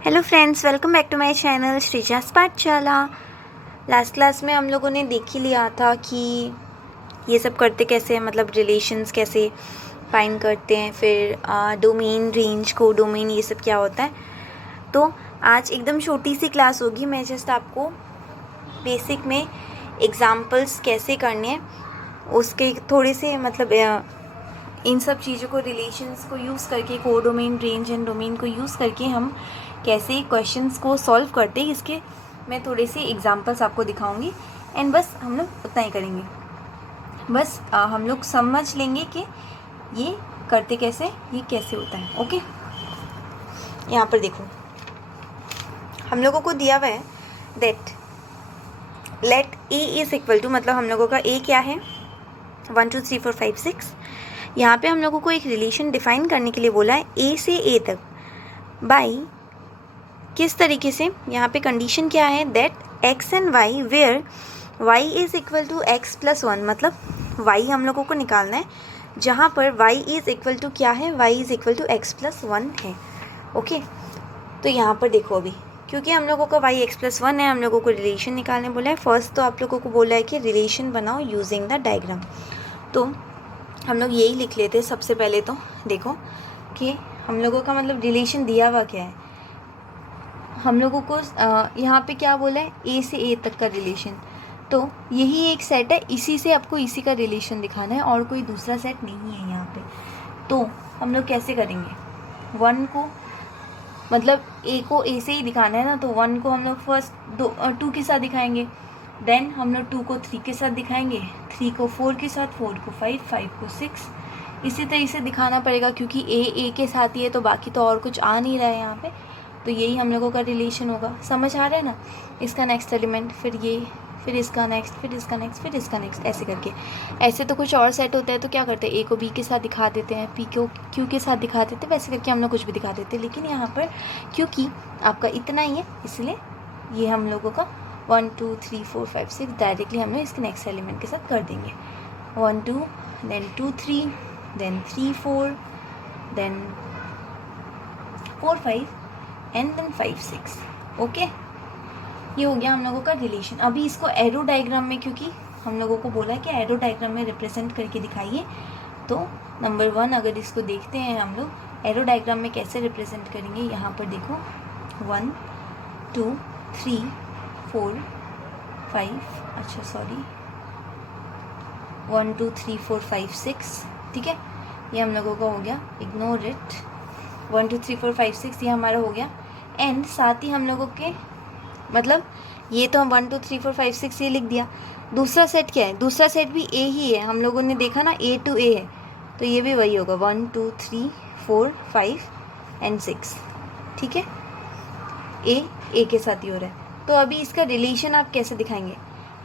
Hello friends, welcome back to my channel Shreeja's Pathshala. Last class में हम लोगों ने देख ही लिया था कि ये सब करते कैसे हैं, मतलब रिलेशंस कैसे फाइंड करते हैं, फिर डोमेन, रेंज, को डोमेन, ये सब क्या होता है। तो आज एकदम छोटी सी क्लास होगी। मैं जस्ट आपको बेसिक में एग्जांपल्स कैसे करने हैं उसके थोड़े से, मतलब इन सब चीज़ों को, रिलेशंस को यूज़ करके, को डोमेन, रेंज एंड डोमेन को यूज़ करके हम कैसे क्वेश्चंस को सॉल्व करते हैं, इसके मैं थोड़े से एग्जांपल्स आपको दिखाऊंगी। एंड बस हम लोग उतना ही करेंगे। बस हम लोग समझ लेंगे कि ये करते कैसे, ये कैसे होता है। ओके, यहाँ पर देखो, हम लोगों को दिया हुआ है that let a is equal to, मतलब हम लोगों का ए क्या है, 1 2 3 4 5 6। यहाँ पे हम लोगों को एक रिलेशन डिफाइन करने के लिए बोला है ए से ए तक बाय किस तरीके से। यहाँ पे कंडीशन क्या है, that x and y where y is equal to x plus 1, मतलब वाई हम लोगों को निकालना है जहाँ पर वाई इज इक्वल टू क्या है, y is equal to x plus 1 है। ओके, तो यहाँ पर देखो, अभी क्योंकि हम लोगों का वाई एक्स प्लस 1 है, हम लोगों को रिलेशन निकालने बोला है। फर्स्ट तो आप लोगों को बोला है कि रिलेशन बनाओ यूजिंग द डायग्राम। तो हम लोग यही लिख लेते हैं सबसे पहले। तो देखो कि हम लोगों का मतलब रिलेशन दिया हुआ क्या है। हम लोगों को यहाँ पे क्या बोला है, ए से ए तक का रिलेशन। तो यही एक सेट है, इसी से आपको इसी का रिलेशन दिखाना है और कोई दूसरा सेट नहीं है यहाँ पे। तो हम लोग कैसे करेंगे, 1 को, मतलब ए को ए से ही दिखाना है ना, तो 1 को हम लोग फर्स्ट 2 के साथ दिखाएंगे। देन हम लोग 2 को 3 के साथ दिखाएंगे, 3 को 4 के साथ, 4 को 5, 5 को 6। इसी तरह से दिखाना पड़ेगा क्योंकि ए के साथ ही है, तो बाकी तो और कुछ आ नहीं रहा है यहाँ पे। तो यही हम लोगों का रिलेशन होगा। समझ आ रहा है ना। इसका नेक्स्ट एलिमेंट, फिर ये, फिर इसका नेक्स्ट, फिर इसका नेक्स्ट, फिर इसका नेक्स्ट, ऐसे करके। ऐसे तो कुछ और सेट होता है तो क्या करते हैं, ए को बी के साथ दिखा देते हैं, पी को क्यू के साथ दिखा देते हैं, वैसे करके हम लोग कुछ भी दिखा देते हैं। लेकिन यहाँ पर क्योंकि आपका इतना ही है, इसलिए ये हम लोगों का 1 2 3 4 5 6 डायरेक्टली हम लोग इसके नेक्स्ट एलिमेंट के साथ कर देंगे। 1 2, then 2 3, then 3 4, then 4 5 and then 5 6। Okay, ये हो गया हम लोगों का रिलेशन। अभी इसको एरो डायग्राम में, क्योंकि हम लोगों को बोला है कि एरो डायग्राम में रिप्रेजेंट करके दिखाइए। तो नंबर 1 अगर इसको देखते हैं हम लोग एरो डायग्राम में कैसे रिप्रेजेंट करेंगे, यहाँ पर देखो 1 2 3 4 5, अच्छा सॉरी 1 2 3 4 5 6, ठीक है, ये हम लोगों का हो गया, इग्नोर इट। 1 2 3 4 5 6 ये हमारा हो गया। एंड साथ ही हम लोगों के, मतलब ये तो हम 1 2 3 4 5 6 ये लिख दिया। दूसरा सेट क्या है, दूसरा सेट भी ए ही है, हम लोगों ने देखा ना, ए टू ए है, तो ये भी वही होगा, 1 2 3 4 5 एंड 6, ठीक है, ए के साथ ही हो रहा है। तो अभी इसका रिलेशन आप कैसे दिखाएंगे,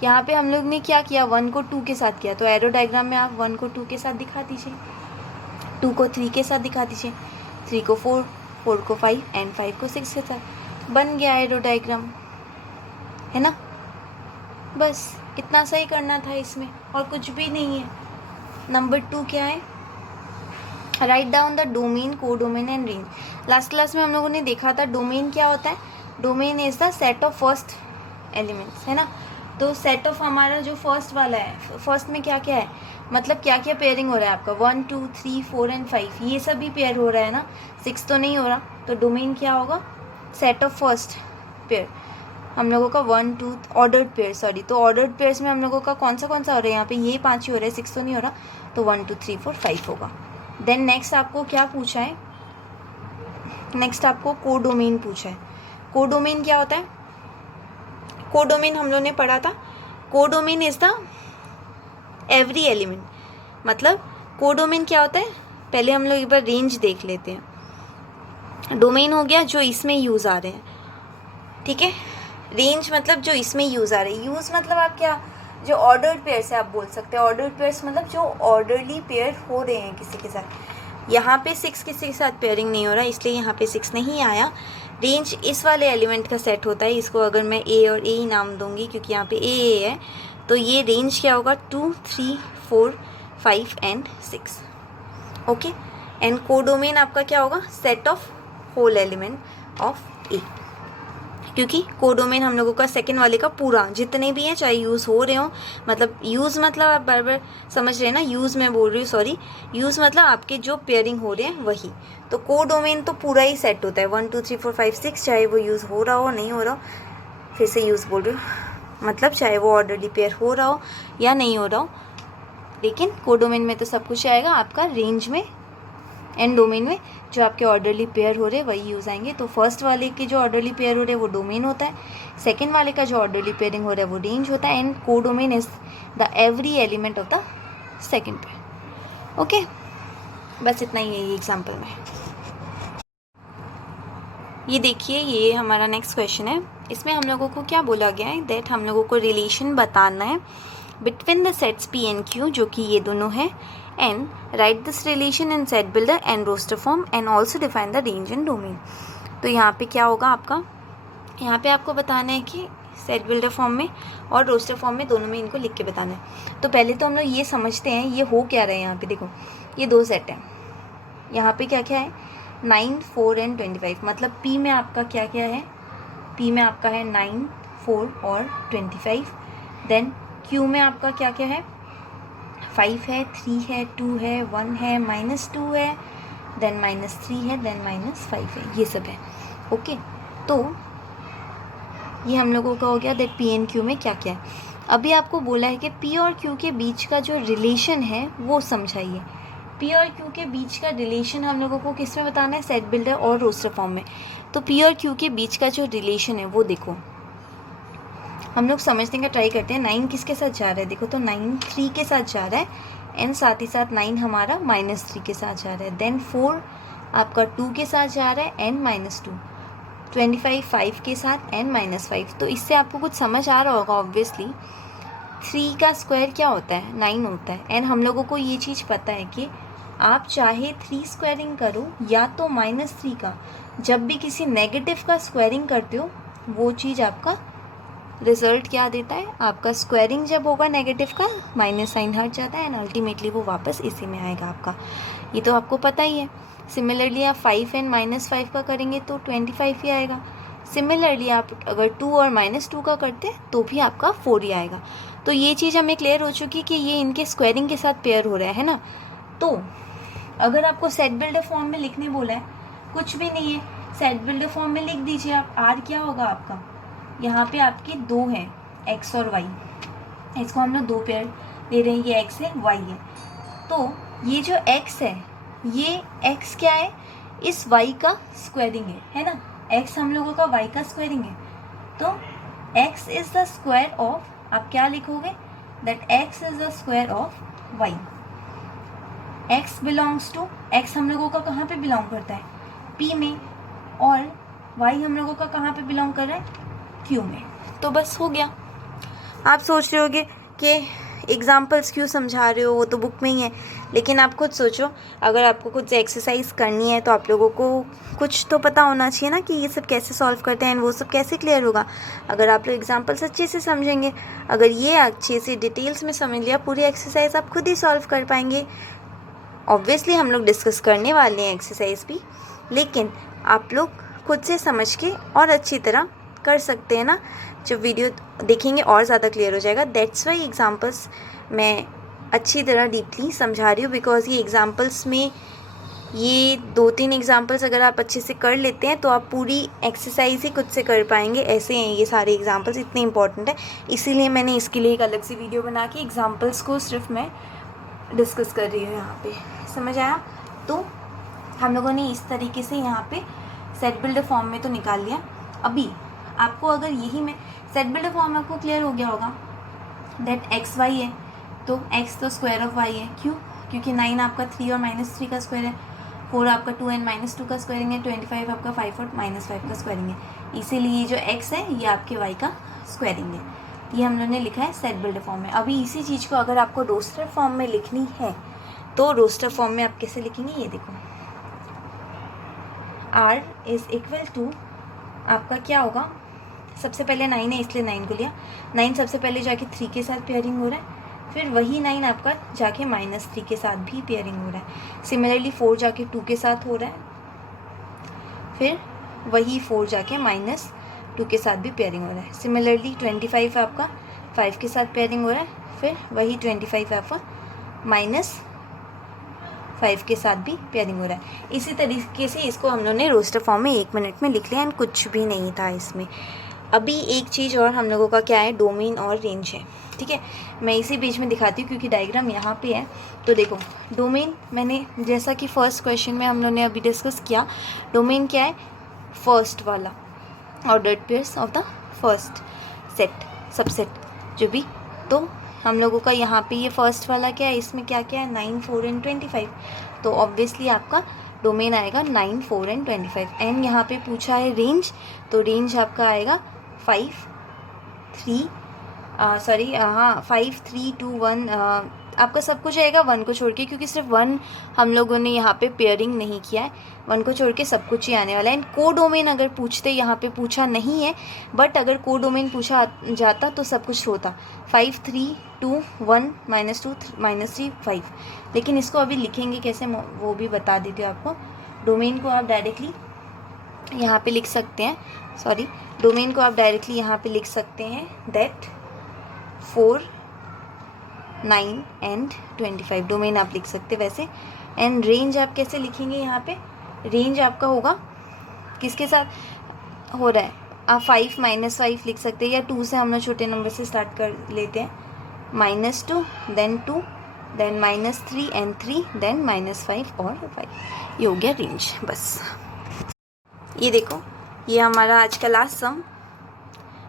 यहाँ पे हम लोग ने क्या किया, 1 को 2 के साथ किया, तो एरो डायग्राम में आप 1 को 2 के साथ दिखा दीजिए, 2 को 3 के साथ दिखा दीजिए, 3 को 4, 4 को 5 एंड 5 को 6 के साथ। बन गया एरो डायग्राम, है ना। बस इतना सही करना था इसमें, और कुछ भी नहीं है। नंबर 2 क्या है, राइट डाउन द डोमेन, को domain and range. Last class में हम लोगों ने देखा था डोमेन क्या होता है, domain is the set of first elements, है ना। तो सेट ऑफ हमारा जो फर्स्ट वाला है, फर्स्ट में क्या क्या है, मतलब क्या क्या पेयरिंग हो रहा है आपका, 1 2 3 4 एंड 5, ये सब भी पेयर हो रहा है ना, 6 तो नहीं हो रहा। तो डोमेन क्या होगा, सेट ऑफ फर्स्ट पेयर हम लोगों का 1 2 ऑर्डर्ड पेयर, सॉरी, तो ऑर्डर्ड पेयर्स में हम लोगों का कौन सा हो रहा है, यहाँ पे ये 5 ही हो रहा है, 6 तो नहीं हो रहा, तो 1 2 3 4 5 होगा। देन नेक्स्ट आपको क्या पूछा है, नेक्स्ट आपको को डोमेन पूछा है। को डोमेन क्या होता है, को डोमेन हम लोग ने पढ़ा था, को domain is the every element, मतलब को डोमेन क्या होता है, पहले हम लोग एक बार रेंज देख लेते हैं। डोमेन हो गया जो इसमें यूज़ आ रहे हैं, ठीक है, रेंज मतलब जो इसमें यूज़ आ रहे हैं, यूज़ मतलब आप क्या, जो ऑर्डर्ड पेयर से आप बोल सकते हैं, ऑर्डर्ड पेयर्स मतलब जो ऑर्डरली पेयर हो रहे हैं किसी के साथ। यहाँ पे 6 किसी के साथ पेयरिंग नहीं हो रहा, इसलिए यहाँ पे 6 नहीं आया। रेंज इस वाले एलिमेंट का सेट होता है, इसको अगर मैं ए और ए ही नाम दूंगी क्योंकि यहाँ पे ए है, तो ये रेंज क्या होगा, 2 3 4 5 एंड 6। ओके, एंड को डोमेन आपका क्या होगा, set of whole element, of A, क्योंकि कोडोमेन हम लोगों का सेकेंड वाले का पूरा जितने भी हैं चाहे यूज़ हो रहे हो, मतलब यूज़ मतलब आप बार समझ रहे हैं ना, यूज़ मैं बोल रही हूँ, सॉरी, यूज़ मतलब आपके जो पेयरिंग हो रहे हैं वही। तो कोडोमेन तो पूरा ही सेट होता है 1 2 3 4 5 6, चाहे वो यूज़ हो रहा हो नहीं हो रहा हो, फिर से यूज़ बोल रही हूँ, मतलब चाहे वो ऑर्डरली पेयर हो रहा हो या नहीं हो रहा हो, लेकिन कोडोमेन में तो सब कुछ आएगा आपका रेंज में। एंड डोमेन में जो आपके ऑर्डरली पेयर हो रहे हैं वही यूज़ आएंगे। तो फर्स्ट वाले के जो ऑर्डरली पेयर हो रहे हैं वो डोमेन होता है, सेकेंड वाले का जो ऑर्डरली पेयरिंग हो रहा है वो रेंज होता है, and codomain is the every element of the second pair. Okay, बस इतना ही है ये एग्जाम्पल में। ये देखिए, ये हमारा नेक्स्ट क्वेश्चन है। इसमें हम लोगों को क्या बोला गया है, दैट हम लोगों को रिलेशन बताना है between the sets P and Q, जो कि ये दोनों है, and write this relation in set builder and roster form and also define the range and domain। तो यहाँ पे क्या होगा आपका, यहाँ पे आपको बताना है कि सेट बिल्डर फॉर्म में और रोस्टर फॉर्म में दोनों में इनको लिख के बताना है। तो पहले तो हम लोग ये समझते हैं ये हो क्या रहा है। यहाँ पे देखो, ये दो सेट हैं, यहाँ पे क्या क्या है 9 4 एंड 25, मतलब P में आपका क्या क्या है, P में आपका है 9 4 और 25। देन Q में आपका क्या क्या है 5 है, 3 है, 2 है, 1 है, -2 है, देन -3 है, देन -5 है, ये सब है। ओके, तो ये हम लोगों का हो गया दैट पी एंड क्यू में क्या क्या है। अभी आपको बोला है कि पी और क्यू के बीच का जो रिलेशन है वो समझाइए। पी और क्यू के बीच का रिलेशन हम लोगों को किस में बताना है, सेट बिल्डर और रोस्टर फॉर्म में। तो पी और क्यू के बीच का जो रिलेशन है वो देखो, हम लोग समझने का ट्राई करते हैं। 9 किसके साथ जा रहा है, देखो तो 9 3 के साथ जा रहा है, एंड साथ ही साथ 9 हमारा -3 के साथ जा रहा है। देन 4 आपका 2 के साथ जा रहा है, एंड -2, 25 5 के साथ, एंड -5। तो इससे आपको कुछ समझ आ रहा होगा ऑब्वियसली। 3 का स्क्वायर क्या होता है, 9 होता है, एंड हम लोगों को ये चीज़ पता है कि आप चाहे 3 स्क्वायरिंग करो या तो -3 का, जब भी किसी नेगेटिव का स्क्वायरिंग करते हो वो चीज़ आपका रिजल्ट क्या देता है, आपका स्क्वायरिंग जब होगा नेगेटिव का माइनस साइन हट जाता है, एंड अल्टीमेटली वो वापस इसी में आएगा आपका। ये तो आपको पता ही है। सिमिलरली आप 5 एंड -5 का करेंगे तो 25 ही आएगा। सिमिलरली आप अगर 2 और -2 का करते हैं तो भी आपका 4 ही आएगा। तो ये चीज़ हमें क्लियर हो चुकी कि ये इनके स्क्वायरिंग के साथ पेयर हो रहा है ना। तो अगर आपको सेट बिल्डर फॉर्म में लिखने बोला है, कुछ भी नहीं है, सेट बिल्डर फॉर्म में लिख दीजिए आप। आर क्या होगा आपका, यहाँ पे आपके दो हैं x और y, इसको हम लोग दो पेयर ले रहे हैं, ये x है y है। तो ये जो x है, ये x क्या है, इस y का स्क्वायरिंग है ना। x हम लोगों का y का स्क्वायरिंग है, तो x is the square of, आप क्या लिखोगे, that x is the square of y। x belongs to, x हम लोगों का कहाँ पे बिलोंग करता है, p में, और y हम लोगों का कहाँ पे बिलोंग कर रहा है, क्यू में। तो बस हो गया। आप सोच रहे होगे कि एग्जाम्पल्स क्यों समझा रहे हो, वो तो बुक में ही है, लेकिन आप खुद सोचो, अगर आपको कुछ एक्सरसाइज करनी है तो आप लोगों को कुछ तो पता होना चाहिए ना कि ये सब कैसे सॉल्व करते हैं, वो सब कैसे क्लियर होगा अगर आप लोग एग्जाम्पल्स अच्छे से समझेंगे। अगर ये अच्छे से डिटेल्स में समझ लिया, पूरी एक्सरसाइज आप खुद ही सॉल्व कर पाएंगे। ऑब्वियसली हम लोग डिस्कस करने वाले हैं एक्सरसाइज भी, लेकिन आप लोग खुद से समझ के और अच्छी तरह कर सकते हैं ना। जब वीडियो देखेंगे और ज़्यादा क्लियर हो जाएगा। दैट्स वाई एग्जांपल्स मैं अच्छी तरह डीपली समझा रही हूँ, बिकॉज ये एग्जांपल्स में ये 2-3 एग्जांपल्स अगर आप अच्छे से कर लेते हैं तो आप पूरी एक्सरसाइज ही खुद से कर पाएंगे। ऐसे हैं ये सारे एग्जांपल्स, इतने इंपॉर्टेंट है, इसीलिए मैंने इसके लिए एक अलग से वीडियो बना के एग्जाम्पल्स को सिर्फ मैं डिस्कस कर रही हूँ यहाँ पे। समझ आया? तो हम लोगों ने इस तरीके से यहाँ पे सेट बिल्डर फॉर्म में तो निकाल लिया। अभी आपको अगर यही में सेट बिल्डर फॉर्म आपको क्लियर हो गया होगा दैट एक्स वाई है, तो एक्स तो स्क्वायर ऑफ वाई है। क्यों? क्योंकि 9 आपका 3 और -3 का स्क्वायर है, 4 आपका 2 एंड -2 का स्क्वायरिंग है, 25 आपका 5 और -5 का स्क्वायरिंग है। इसीलिए जो एक्स है ये आपके वाई का स्क्वायरिंग है। ये हम लोगों ने लिखा है सेट बिल्डर फॉर्म में। अभी इसी चीज़ को अगर आपको रोस्टर फॉर्म में लिखनी है तो रोस्टर फॉर्म में आप कैसे लिखेंगे, ये देखो, R इज इक्वल टू आपका क्या होगा, सबसे पहले 9 है इसलिए 9 को लिया। 9 सबसे पहले जाके 3 के साथ पेयरिंग हो रहा है, फिर वही 9 आपका जाके -3 के साथ भी पेयरिंग हो रहा है। सिमिलरली 4 जाके 2 के साथ हो रहा है, फिर वही 4 जाके -2 के साथ भी पेयरिंग हो रहा है। सिमिलरली 25 आपका 5 के साथ पेयरिंग हो रहा है, फिर वही 25 आपका -5 के साथ भी पेयरिंग हो रहा है। इसी तरीके से इसको हम लोगों ने रोस्टर फॉर्म में 1 मिनट में लिख लिया एंड कुछ भी नहीं था इसमें। अभी एक चीज़ और हम लोगों का क्या है, डोमेन और रेंज है। ठीक है, मैं इसी बीच में दिखाती हूँ क्योंकि डायग्राम यहाँ पे है। तो देखो डोमेन, मैंने जैसा कि फर्स्ट क्वेश्चन में हम लोगों ने अभी डिस्कस किया, डोमेन क्या है, फर्स्ट वाला ordered pairs of the first set, subset जो भी। तो हम लोगों का यहाँ पे ये फर्स्ट वाला क्या है, इसमें क्या क्या है, 9, 4 एंड 25। तो ऑब्वियसली आपका डोमेन आएगा 9, 4 एंड 25। एंड यहाँ पे पूछा है रेंज, तो रेंज आपका आएगा 5, 3 5, 3, 2, 1 आपका सब कुछ आएगा 1 को छोड़ के, क्योंकि सिर्फ 1 हम लोगों ने यहाँ पे पेयरिंग नहीं किया है। 1 को छोड़ के सब कुछ ही आने वाला है। एंड को डोमेन अगर पूछते, यहाँ पे पूछा नहीं है, बट अगर को डोमेन पूछा जाता तो सब कुछ होता 5, 3, 2, 1, -2, -3, 5। लेकिन इसको अभी लिखेंगे कैसे वो भी बता देती हूँ आपको। डोमेन को आप डायरेक्टली यहाँ पे लिख सकते हैं, डोमेन को आप डायरेक्टली यहाँ पे लिख सकते हैं दैट 4, 9 एंड 25 डोमेन आप लिख सकते वैसे। एंड रेंज आप कैसे लिखेंगे, यहाँ पे रेंज आपका होगा किसके साथ हो रहा है, आप 5 -5 लिख सकते हैं, या 2 से हम लोग छोटे नंबर से स्टार्ट कर लेते हैं, -2 देन 2 देन -3 एंड 3 देन -5 और 5। ये हो गया रेंज। बस ये देखो, ये हमारा आज का लास्ट सम।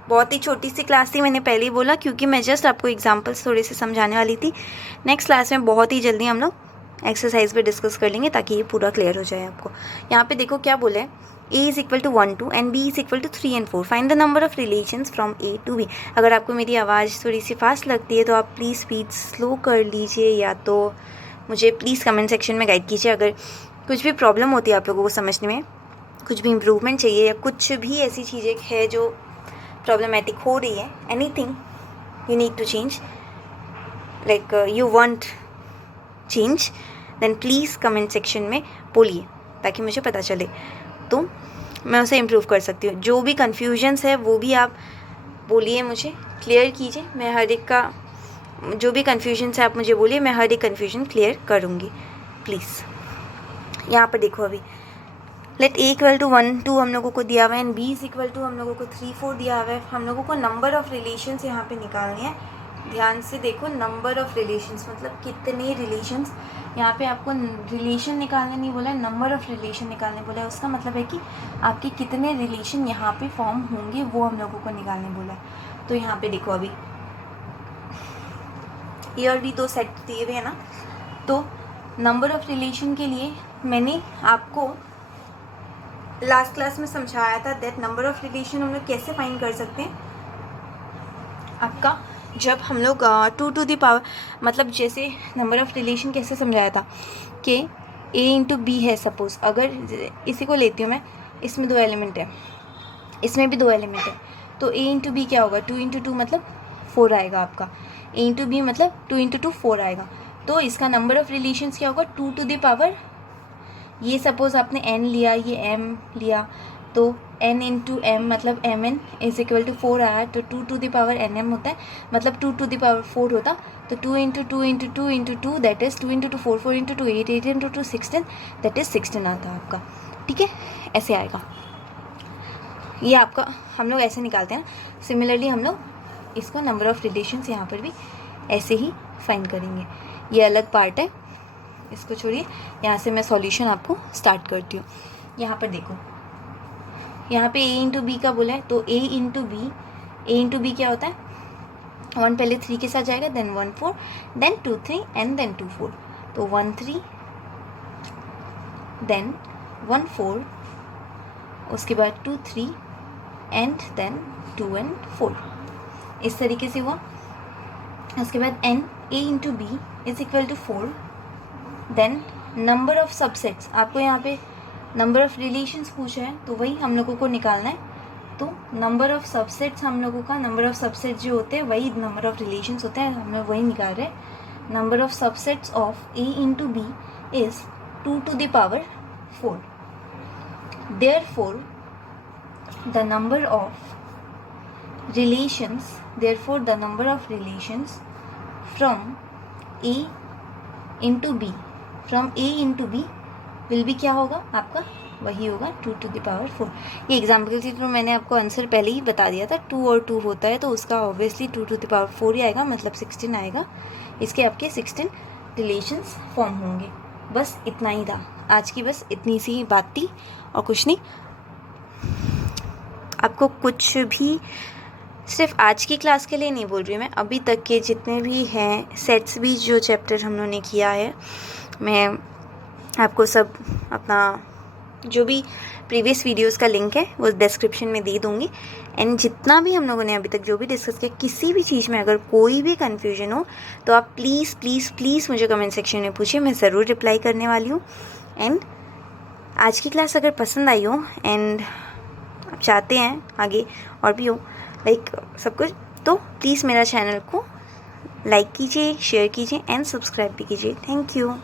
बहुत ही छोटी सी क्लास थी, मैंने पहले ही बोला, क्योंकि मैं जस्ट आपको एग्जांपल्स थोड़े से समझाने वाली थी। नेक्स्ट क्लास में बहुत ही जल्दी हम लोग एक्सरसाइज पे डिस्कस कर लेंगे ताकि ये पूरा क्लियर हो जाए आपको। यहाँ पे देखो क्या बोले, a = 1, 2 and b = 3 and 4। Find the number of relations from a to b। अगर आपको मेरी आवाज़ थोड़ी सी फास्ट लगती है तो आप प्लीज़ स्पीड स्लो कर लीजिए, या तो मुझे प्लीज़ कमेंट सेक्शन में गाइड कीजिए। अगर कुछ भी प्रॉब्लम होती है आप लोगों को समझने में, कुछ भी इम्प्रूवमेंट चाहिए, या कुछ भी ऐसी चीज़ें है जो प्रॉब्लमेटिक हो रही है, anything you need to change, like you want change, then please comment section में बोलिए ताकि मुझे पता चले, तो मैं उसे इम्प्रूव कर सकती हूँ। जो भी कन्फ्यूजन्स है वो भी आप बोलिए, मुझे क्लियर कीजिए। मैं हर एक का, जो भी कन्फ्यूजन्स है आप मुझे बोलिए, मैं हर एक कन्फ्यूजन क्लियर करूँगी प्लीज़। यहाँ पर देखो, अभी लेट a = 1, 2 हम लोगों को दिया हुआ है एंड b = हम लोगों को 3, 4 दिया हुआ है। हम लोगों को नंबर ऑफ़ रिलेशंस यहाँ पे निकालनी है। ध्यान से देखो, नंबर ऑफ़ रिलेशंस मतलब कितने रिलेशंस। यहाँ पे आपको रिलेशन निकालने नहीं बोला है, नंबर ऑफ़ रिलेशन निकालने बोला है। उसका मतलब है कि आपके कितने रिलेशन यहाँ पे फॉर्म होंगे वो हम लोगों को निकालने बोला है। तो यहाँ पे देखो, अभी ए और बी 2 सेट दिए हुए हैं ना, तो नंबर ऑफ़ रिलेशन के लिए मैंने आपको लास्ट क्लास में समझाया था दैट नंबर ऑफ़ रिलेशन हम लोग कैसे फाइंड कर सकते हैं। आपका जब हम लोग 2 to the पावर, मतलब जैसे नंबर ऑफ़ रिलेशन कैसे समझाया था कि a × b है। सपोज़ अगर इसी को लेती हूँ मैं, इसमें 2 एलिमेंट है, इसमें भी 2 एलिमेंट है, तो a × b क्या होगा, 2 × 2 मतलब 4 आएगा आपका, a × b मतलब 2 × 2 4 आएगा। तो इसका नंबर ऑफ़ रिलेशंस क्या होगा, 2 to the पावर, ये सपोज़ आपने n लिया, ये m लिया, तो n × m मतलब mn = 4 आया, तो 2 to the पावर nm होता है, मतलब 2 to the पावर 4 होता, तो 2 × 2 × 2 × 2 दैट इज़ 2 × 2 4, 4 × 2 8, 8 × 2 16 दैट इज़ 16 आता है आपका। ठीक है, ऐसे आएगा ये आपका, हम लोग ऐसे निकालते हैं ना। सिमिलरली हम लोग इसको नंबर ऑफ़ रिलेशंस यहाँ पर भी ऐसे ही फाइंड करेंगे। ये अलग पार्ट है, इसको छोड़िए। यहाँ से मैं सॉल्यूशन आपको स्टार्ट करती हूँ। यहाँ पर देखो, यहाँ पे a × b का बोला है, तो a × b क्या होता है, 1 पहले 3 के साथ जाएगा, देन 1 4, देन 2 3 एंड देन 2 4, तो 1 3 देन 1 4, उसके बाद 2 3 एंड देन 2 एंड 4, इस तरीके से हुआ। उसके बाद a × b = 4, then number of subsets, आपको यहाँ पे नंबर ऑफ़ रिलेशंस पूछा है तो वही हम लोगों को निकालना है। तो नंबर ऑफ़ सबसेट्स हम लोगों का, नंबर ऑफ़ सबसेट्स जो होते हैं वही नंबर ऑफ़ रिलेशंस होते हैं, हम लोग वही निकाल रहे हैं। Number of subsets of a × b is 2 to the power 4। Therefore the number of relations, therefore the number of relations from A into B, from A into B will be क्या होगा आपका, वही होगा 2 to the power 4। ये example के through मैंने आपको answer पहले ही बता दिया था, 2 और 2 होता है तो उसका ऑब्वियसली 2 to the power 4 ही आएगा, मतलब 16 आएगा। इसके आपके 16 रिलेशंस फॉर्म होंगे। बस इतना ही था आज की, बस इतनी सी बात थी और कुछ नहीं। आपको कुछ भी, सिर्फ आज की क्लास के लिए नहीं बोल रही मैं, अभी तक के जितने भी हैं सेट्स भी जो चैप्टर हम लोगों ने किया है, मैं आपको सब अपना जो भी प्रीवियस वीडियोस का लिंक है वो डिस्क्रिप्शन में दे दूँगी। एंड जितना भी हम लोगों ने अभी तक जो भी डिस्कस किया, किसी भी चीज़ में अगर कोई भी कन्फ्यूजन हो तो आप प्लीज़ प्लीज़ प्लीज़ मुझे कमेंट सेक्शन में पूछिए, मैं ज़रूर रिप्लाई करने वाली हूँ। एंड आज की क्लास अगर पसंद आई हो एंड आप चाहते हैं आगे और भी हो लाइक सब कुछ, तो प्लीज़ मेरा चैनल को लाइक कीजिए, शेयर कीजिए एंड सब्सक्राइब भी कीजिए। Thank you.